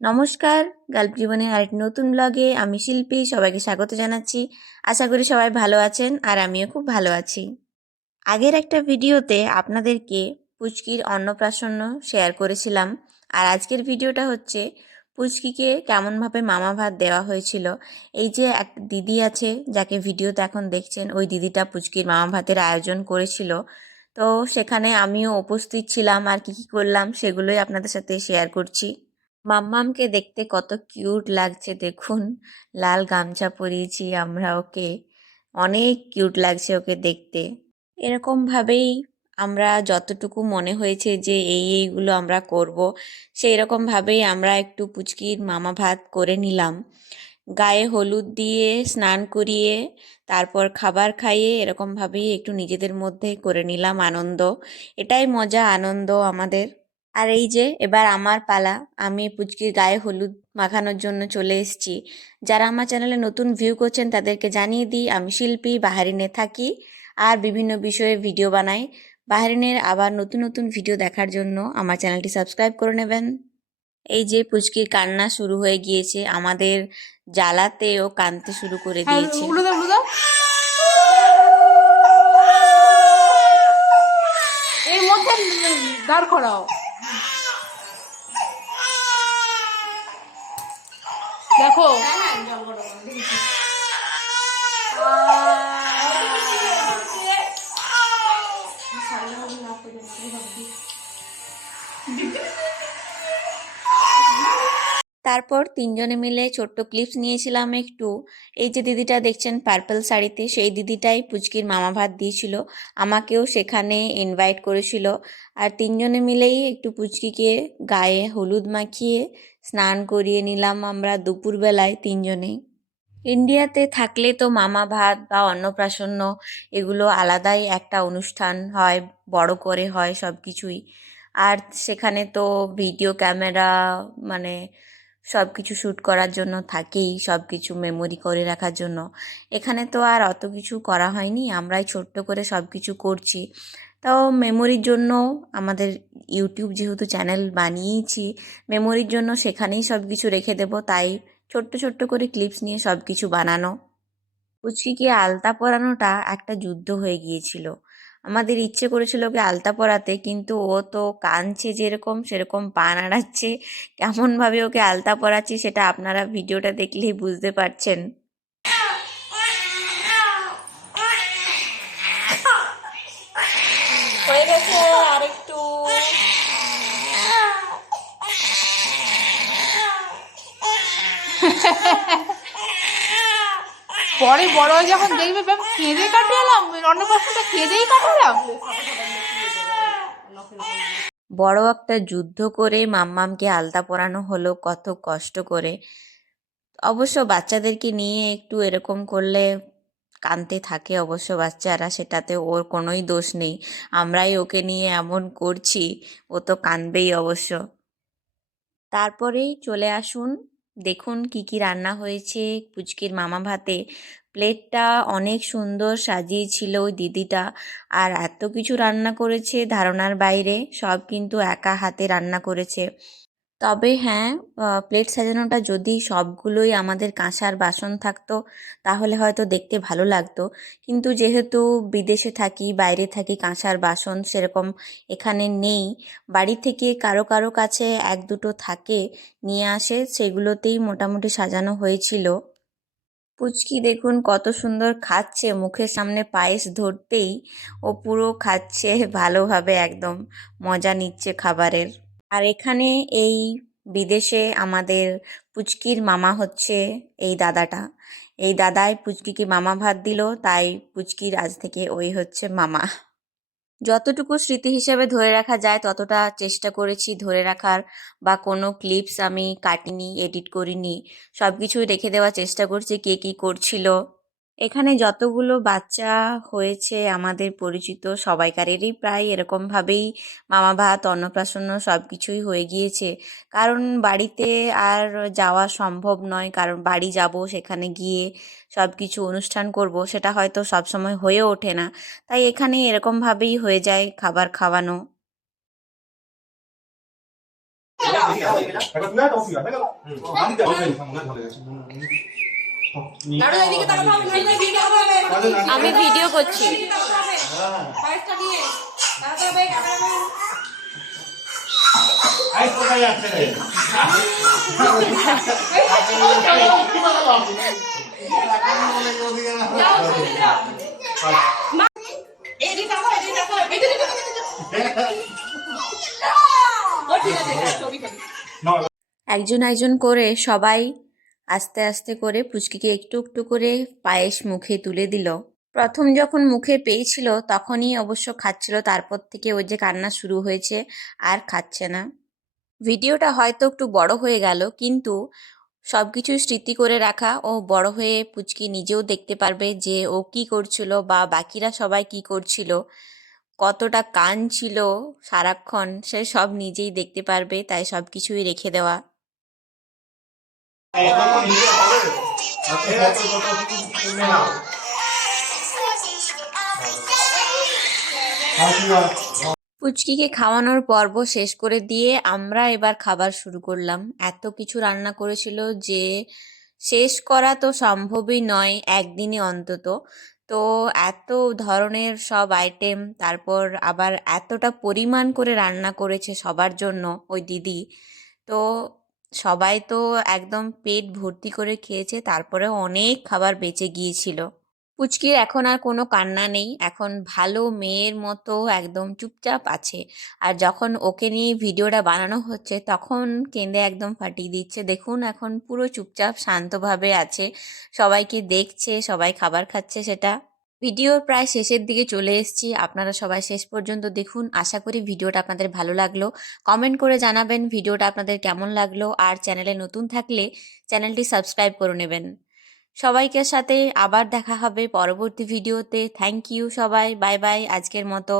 নমস্কার, গল্প জীবনের আরেকটি নতুন ব্লগে আমি শিল্পী সবাইকে স্বাগত জানাচ্ছি। আশা করি সবাই ভালো আছেন আর আমিও খুব ভালো আছি। আগের একটা ভিডিওতে আপনাদেরকে পুচকির অন্নপ্রাশন শেয়ার করেছিলাম, আর আজকের ভিডিওটা হচ্ছে পুচকিকে কেমনভাবে মামা ভাত দেওয়া হয়েছিল। এই যে এক দিদি আছে যাকে ভিডিওতে এখন দেখছেন, ওই দিদিটা পুচকির মামা ভাতের আয়োজন করেছিল। তো সেখানে আমিও উপস্থিত ছিলাম, আর কি কি করলাম সেগুলোই আপনাদের সাথে শেয়ার করছি। মাম্মামকে দেখতে কত কিউট লাগছে দেখুন, লাল গামছা পরিয়েছি আমরা ওকে, অনেক কিউট লাগছে ওকে দেখতে। এরকমভাবেই আমরা যতটুকু মনে হয়েছে যে এইগুলো আমরা করব, সেই রকমভাবেই আমরা একটু পুচকির মামা ভাত করে নিলাম। গায়ে হলুদ দিয়ে স্নান করিয়ে তারপর খাবার খাইয়ে এরকমভাবেই একটু নিজেদের মধ্যে করে নিলাম আনন্দ। এটাই মজা আনন্দ আমাদের। আর এই যে এবার আমার পালা, আমি পুচকির গায়ে হলুদ মাখানোর জন্য চলে এসেছি। যারা আমার চ্যানেলে নতুন ভিউ করছেন তাদেরকে জানিয়ে দিই, আমি শিল্পী, বাহারিনে থাকি আর বিভিন্ন বিষয়ে ভিডিও বানাই। বাহারিনের আবার নতুন নতুন ভিডিও দেখার জন্য আমার চ্যানেলটি সাবস্ক্রাইব করে নেবেন। এই যে পুচকির কান্না শুরু হয়ে গিয়েছে, আমাদের জ্বালাতে ও কাঁদতে শুরু করে দিয়েছে। এর মধ্যে দাঁড় করাও, দেখো তারপর তিনজনে মিলে ছোট্ট ক্লিপস নিয়েছিলাম একটু। এই যে দিদিটা দেখছেন পার্পল শাড়িতে, সেই দিদিটাই পুচকির মামা ভাত দিয়েছিল, আমাকেও সেখানে ইনভাইট করেছিল। আর তিনজনে মিলেই একটু পুচকিকে গায়ে হলুদ মাখিয়ে স্নান করিয়ে নিলাম আমরা দুপুরবেলায় তিনজনেই। ইন্ডিয়াতে থাকলে তো মামা ভাত বা অন্নপ্রাশন এগুলো আলাদাই একটা অনুষ্ঠান হয়, বড় করে হয় সব কিছুই। আর সেখানে তো ভিডিও ক্যামেরা, মানে সব কিছু শ্যুট করার জন্য থাকেই, সব কিছু মেমোরি করে রাখার জন্য। এখানে তো আর অত কিছু করা হয়নি, আমরাই ছোট্ট করে সব কিছু করছি। তাও মেমোরির জন্য আমাদের ইউটিউব যেহেতু চ্যানেল বানিয়েছি, মেমোরির জন্য সেখানেই সব কিছু রেখে দেবো, তাই ছোট্ট ছোট্ট করে ক্লিপস নিয়ে সব কিছু বানানো। পুচকিকে আলতা পরানোটা একটা যুদ্ধ হয়ে গিয়েছিল। আমাদের ইচ্ছে করেছিল ওকে আলতা পরাতে, কিন্তু ও তো কাঁদছে যেরকম সেরকম পা নাড়াচ্ছে, কেমনভাবে ওকে আলতা পরাচ্ছি সেটা আপনারা ভিডিওটা দেখলেই বুঝতে পারছেন। হয়ে গেছে আরেকটু। পরে বড় হয়ে যখন দেখবে ম্যাম কেঁদে কাটালাম, অন্নপ্রাশনটা কেঁদেই কাটালাম। বড় একটা যুদ্ধ করে মাম্মামকে আলতা পরানো হলো কত কষ্ট করে। অবশ্য বাচ্চাদেরকে নিয়ে একটু এরকম করলে কাঁদতে থাকে অবশ্য বাচ্চারা, সেটাতে ওর কোনোই দোষ নেই। আমরাই ওকে নিয়ে এমন করছি, ও তো কাঁদবেই অবশ্য। তারপরেই চলে আসুন, দেখুন কি কি রান্না হয়েছে পুচকির মামা ভাতে। প্লেটটা অনেক সুন্দর সাজিয়েছিল ওই দিদিটা, আর এত কিছু রান্না করেছে ধারণার বাইরে, সব কিন্তু একা হাতে রান্না করেছে। তবে হ্যাঁ, প্লেট সাজানোটা যদি সবগুলোই আমাদের কাঁসার বাসন থাকতো তাহলে হয়তো দেখতে ভালো লাগতো, কিন্তু যেহেতু বিদেশে থাকি, বাইরে থাকি, কাঁসার বাসন সেরকম এখানে নেই। বাড়ি থেকে কারো কারো কাছে এক দুটো থাকে, নিয়ে আসে, সেগুলোতেই মোটামুটি সাজানো হয়েছিল। পুচকি দেখুন কত সুন্দর খাচ্ছে, মুখের সামনে পায়েস ধরতেই ও পুরো খাচ্ছে ভালোভাবে, একদম মজা নিচ্ছে খাবারের। আর এখানে এই বিদেশে আমাদের পুচকির মামা হচ্ছে এই দাদাটা। এই দাদাই পুচকিকে মামা ভাত দিল, তাই পুচকির আজ থেকে ওই হচ্ছে মামা। যতটুকু স্মৃতি হিসেবে ধরে রাখা যায় ততটা চেষ্টা করেছি ধরে রাখার, বা কোনো ক্লিপস আমি কাটিনি, এডিট করিনি, সব কিছুই রেখে দেওয়ার চেষ্টা করছি কে কী করছিল। এখানে যতগুলো বাচ্চা হয়েছে আমাদের পরিচিত সবাইকারেরই প্রায় এরকমভাবেই মামা ভাত, অন্নপ্রাশন সব কিছুই হয়ে গিয়েছে। কারণ বাড়িতে আর যাওয়া সম্ভব নয়, কারণ বাড়ি যাব, সেখানে গিয়ে সব কিছু অনুষ্ঠান করব, সেটা হয়তো সবসময় হয়ে ওঠে না। তাই এখানে এরকমভাবেই হয়ে যায় খাবার খাওয়ানো। আমি ভিডিও করছি। একজন একজন করে সবাই আস্তে আস্তে করে পুচকিকে একটু একটু করে পায়েস মুখে তুলে দিল। প্রথম যখন মুখে পেয়েছিল তখনই অবশ্য খাচ্ছিল, তারপর থেকে ওই যে কান্না শুরু হয়েছে, আর খাচ্ছে না। ভিডিওটা হয়তো একটু বড় হয়ে গেল, কিন্তু সব কিছু স্মৃতি করে রাখা, ও বড় হয়ে পুচকি নিজেও দেখতে পারবে যে ও কি করছিল বা বাকিরা সবাই কি করছিল, কতটা কাঁদছিল সারাক্ষণ, সে সব নিজেই দেখতে পারবে, তাই সব কিছুই রেখে দেওয়া। পুচকিকে খাওয়ানোর পর্ব শেষ করে দিয়ে আমরা এবার খাবার শুরু করলাম। এত কিছু রান্না করেছিল যে শেষ করা তো সম্ভবই নয় একদিনে অন্তত। তো এত ধরনের সব আইটেম, তারপর আবার এতটা পরিমাণ করে রান্না করেছে সবার জন্য ওই দিদি। তো সবাই তো একদম পেট ভর্তি করে খেয়েছে, তারপরে অনেক খাবার বেঁচে গিয়েছিল। পুচকির এখন আর কোনো কান্না নেই, এখন ভালো মেয়ের মতো একদম চুপচাপ আছে। আর যখন ওকে নিয়ে ভিডিওটা বানানো হচ্ছে তখন কেঁদে একদম ফাটিয়ে দিচ্ছে। দেখুন এখন পুরো চুপচাপ শান্তভাবে আছে, সবাইকে দেখছে, সবাই খাবার খাচ্ছে সেটা। ভিডিওর প্রায় শেষের দিকে চলে এসেছি, আপনারা সবাই শেষ পর্যন্ত দেখুন। আশা করি ভিডিওটা আপনাদের ভালো লাগলো। কমেন্ট করে জানাবেন ভিডিওটা আপনাদের কেমন লাগলো, আর চ্যানেলে নতুন থাকলে চ্যানেলটি সাবস্ক্রাইব করে নেবেন। সবাইকে সাথে আবার দেখা হবে পরবর্তী ভিডিওতে। থ্যাংক ইউ সবাই, বাই বাই আজকের মতো।